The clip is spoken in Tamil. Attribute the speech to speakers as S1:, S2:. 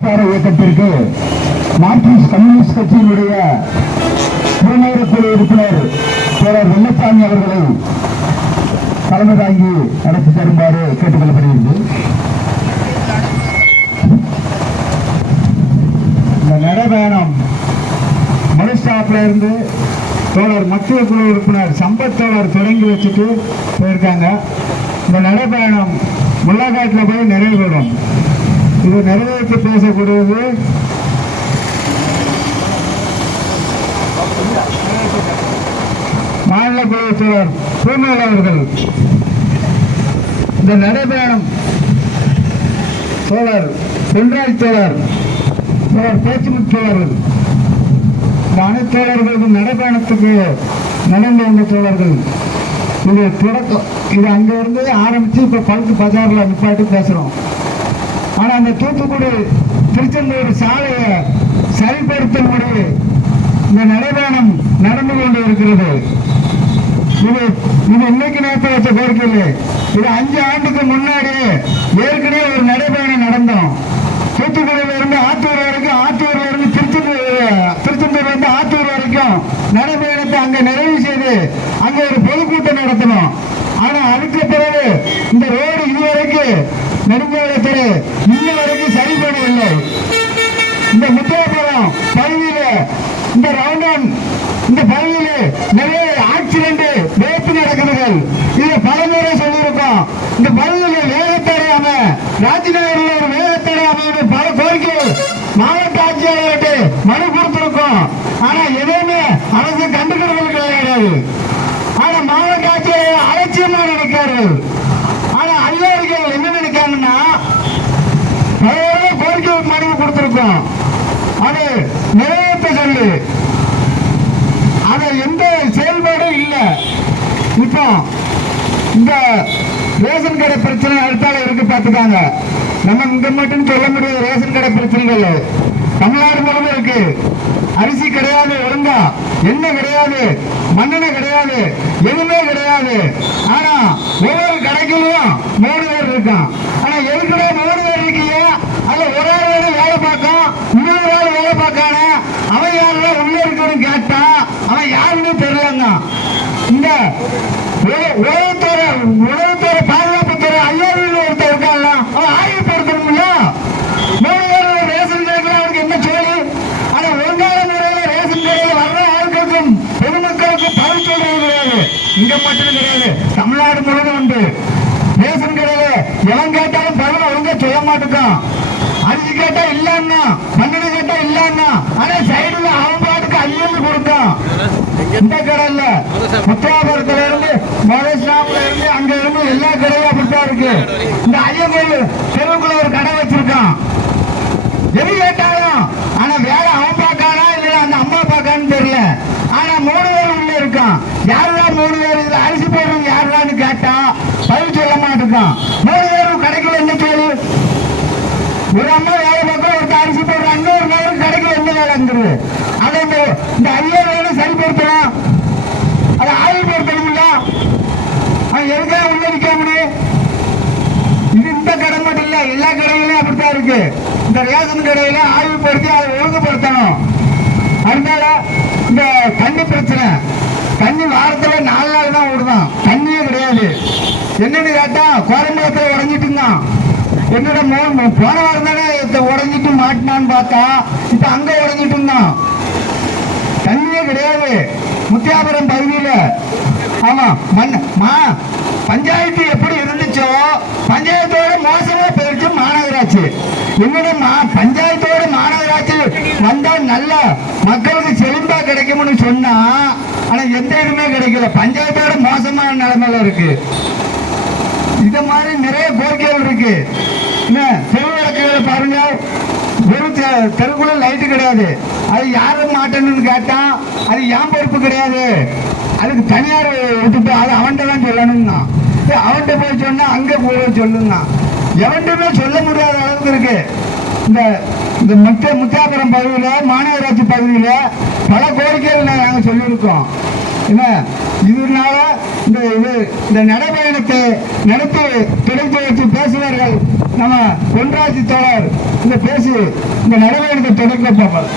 S1: பிரச்சார இயக்கத்திற்கு மார்க்சிஸ்ட் கம்யூனிஸ்ட் கட்சியினுடைய புறநகர குழு உறுப்பினர் பேரர் வெள்ளசாமி அவர்களை தலைமை தாங்கி நடத்தி தருமாறு கேட்டுக்கொள்ளப்படுகிறது. இந்த நடைபயணம் மனுஸ்டாப்ல இருந்து தோழர் மத்திய குழு உறுப்பினர் சம்பத் தோழர் தொடங்கி வச்சுட்டு போயிருக்காங்க. இந்த நடைபயணம் முல்லாகாட்டில் போய் நிறைவு பெறும் இது நிறைவேற்றி பேசக்கூடியது மாநில குழு தோழர் அவர்கள். இந்த நடைபயணம் தோழர் பொன்ராஜ் தோழர் தோழர் பேச்சுமுத் தோழர்கள் இந்த அனைத்து தோழர்களுக்கும் நடைபயணத்துக்கு நடந்து வந்த தோழர்கள் இது தொடக்கம் இது அங்கிருந்து ஆரம்பித்து இப்போ பழுத்து பஜாரில் நிப்பாட்டி பேசுகிறோம் ஆனால் அந்த தூத்துக்குடி திருச்செந்தூர் சாலையை சரிப்படுத்தும்படி இந்த நடைபயணம் நடந்து கொண்டு இருக்கிறது. இது இது இன்னைக்கு நேரத்தை வச்ச கோரிக்கை இல்லை இது அஞ்சு ஆண்டுக்கு முன்னாடியே ஏற்கனவே ஒரு நடைபயணம் நடந்தோம். தூத்துக்குடியில இருந்து ஆத்தூர் வரைக்கும் ஆத்தூர்ல இருந்து திருச்செந்தூர் திருச்செந்தூர்ல இருந்து ஆத்தூர் வரைக்கும் நடைபயணத்தை அங்க நிறைவு செய்து அங்க ஒரு பொதுக்கூட்டம் நடத்தணும் ஆனா அதுக்கு பிறகு இந்த ரோடு இதுவரைக்கும் நெடுஞ்சாலைத்துறை இன்ன வரைக்கும் சரி பண்ணவில்லை. இந்த முத்தாபுரம் பகுதியில இந்த ரவுண்டன் இந்த பகுதியில நிறைய ஆக்சிடென்ட் வேப்பு நடக்குதுகள். இதை பலமுறை சொல்லியிருக்கோம். இந்த பகுதியில வேகத்தடையாம ராஜ்நகரில் ஒரு வேகத்தடையாம பல கோரிக்கைகள் மாவட்ட ஆட்சியாளர்கிட்ட மனு கொடுத்திருக்கோம். ஆனா எதுவுமே அரசு கண்டுக்கிறது கிடையாது. ஆனா மாவட்ட ஆட்சியாளர் அலட்சியமா நினைக்கிறார்கள் ஆனா அதிகாரிகள் என்ன நினைக்கிறாங்கன்னா பல கோரிக்கை மனு அது நிறைவேற்ற சொல்லு அது எந்த செயல்பாடும் இல்லை. இப்போ இந்த ரேஷன் கடை பிரச்சனை அடுத்தால இருக்கு பார்த்துக்காங்க. நம்ம இங்க மட்டும் சொல்ல முடியாது ரேஷன் கடை பிரச்சனைகள். தமிழ்நாடு முழுவதும் இருக்கு. அரிசி கிடையாது ஒழுங்கா. எண்ணெய் கிடையாது மண்ணெண்ணெய் கிடையாது எதுவுமே கிடையாது. ஆனா ஒவ்வொரு கடைக்குள்ளயும் மூணு பேர் இருக்கான். ஆனா எதுக்குடா மூணு பேர் இருக்கீங்க அதுல ஒரு ஆள் வேணும் வேலை பார்க்கும் இன்னொரு ஆள் வேலை பார்க்கான அவன் யாருன்னா உள்ள இருக்கணும் கேட்டா அவன் யாருன்னு தெரியலங்க. இந்த உல- உளவுத்துறை உளவுத்துறை பாதுகாப்புத்துறை ஐயாவில் ஒருத்தர் இருக்காங்க அவன் ஆய்வு படுத்தணும்ல மூணு பேர் ரேஷன் கடையில் அவனுக்கு என்ன சொல்லு ஆனா ஒழுங்கான முறையில ரேஷன் கடையில் வர்ற ஆட்களுக்கும் பொதுமக்களுக்கும் பதில் சொல்றது கிடையாது. இங்க மட்டும் கிடையாது தமிழ்நாடு முழுவதும் உண்டு. ரேஷன் கடையில எவன் கேட்டாலும் பதில் ஒழுங்கா சொல்ல மாட்டேங்கான் அரிசி கேட்டா இல்லன்னா மண்ணெண்ணெய் கேட்டா இல்லன்னா ஆனா சைடுல அவன் பாட்டுக்கு ஐயன்னு கொடுத்தான் எந்த கடை இல்ல இருந்து மொரேஸ்லாம்ல இருந்து அங்க இருந்து எல்லா கடையும் அப்படித்தான் இருக்கு. இந்த ஐயன் கோயில் தெருவுக்குள்ள ஒரு கடை வச்சிருக்கான். எது கேட்டாலும் ஆனா வேலை அவன் பார்க்கானா இல்ல அந்த அம்மா பார்க்கான்னு தெரியல. ஆனா மூணு பேர் உள்ள இருக்கான். யாருடா மூணு பேர்? இதுல அரிசி போடுறது யாருடான்னு கேட்டா பதில் சொல்ல மாட்டிருக்கான் மூணு பேரும் கடைக்குள்ள என்ன சொல்லு ஒரு அம்மா வேலை பார்க்க ஒருத்தர் அரிசி போடுற இன்னொரு நேரம் கடைக்கு என்ன வேலைங்கிறது அதை இந்த இந்த ஐயா வேலை சரிப்படுத்தலாம் அதை ஆய்வுபடுத்தணும்ல அவன் எதுக்காக உள்ள நிற்க முடியும் இது இந்த கடை மட்டும் இல்ல எல்லா கடையிலும் அப்படித்தான் இருக்கு. இந்த ரேஷன் கடையில ஆய்வுபடுத்தி அதை ஒழுங்குபடுத்தணும். அதனால இந்த தண்ணி பிரச்சனை தண்ணி வாரத்துல நாலு நாள் தான் ஓடுதான். தண்ணியே கிடையாது. என்னன்னு கேட்டா கோரம்பலத்துல உடஞ்சிட்டு இருந்தான். என்னோட மோ- போன வாரம் தானே உடஞ்சிட்டு மாட்டினான்னு பார்த்தா இப்ப அங்க உடஞ்சிட்டு இருந்தான். தண்ணியே கிடையாது. முத்தியாபுரம் பகுதியில. ஆமா மண் மா பஞ்சாயத்து எப்படி இருந்துச்சோ பஞ்சாயத்தோட மோசமா போயிடுச்சு மாநகராட்சி என்னோட பஞ்சாயத்தோட மாநகராட்சி வந்தா நல்ல மக்களுக்கு செழிப்பா கிடைக்கும்னு சொன்னா ஆனா எந்த இதுவுமே கிடைக்கல. பஞ்சாயத்தோட மோசமான நிலைமையில இருக்கு. இந்த மாதிரி நிறைய கோரிக்கைகள் இருக்கு. என்ன தெருவிளக்குகளை பாருங்க. வெறும் தெ- தெருக்குள்ள லைட்டு கிடையாது. அது யாரும் மாட்டணும்னு கேட்டா அது ஏன் பொறுப்பு கிடையாது? அதுக்கு தனியார் விட்டுட்டு அது அவன்கிட்ட தான் சொல்லணும்னா. அவன்கிட்ட போய் சொன்னா அங்க போய் சொல்லுங்கண்ணா எவன்கிட்டயுமே சொல்ல முடியாத அளவுக்கு இருக்கு. இந்த இந்த முத்த முத்தாபுரம் பகுதியில் மாநகராட்சி பகுதியில் பல கோரிக்கைகள் நாங்கள் சொல்லியிருக்கோம். என்ன இதனால இந்த இது இந்த நடைபயணத்தை நடத்தி தொடங்கி வச்சு பேசுவார்கள் நம்ம பொன்ராஜி தோழர். இந்த பேசி இந்த நடைபயணத்தை தொடங்க பார்ப்பார்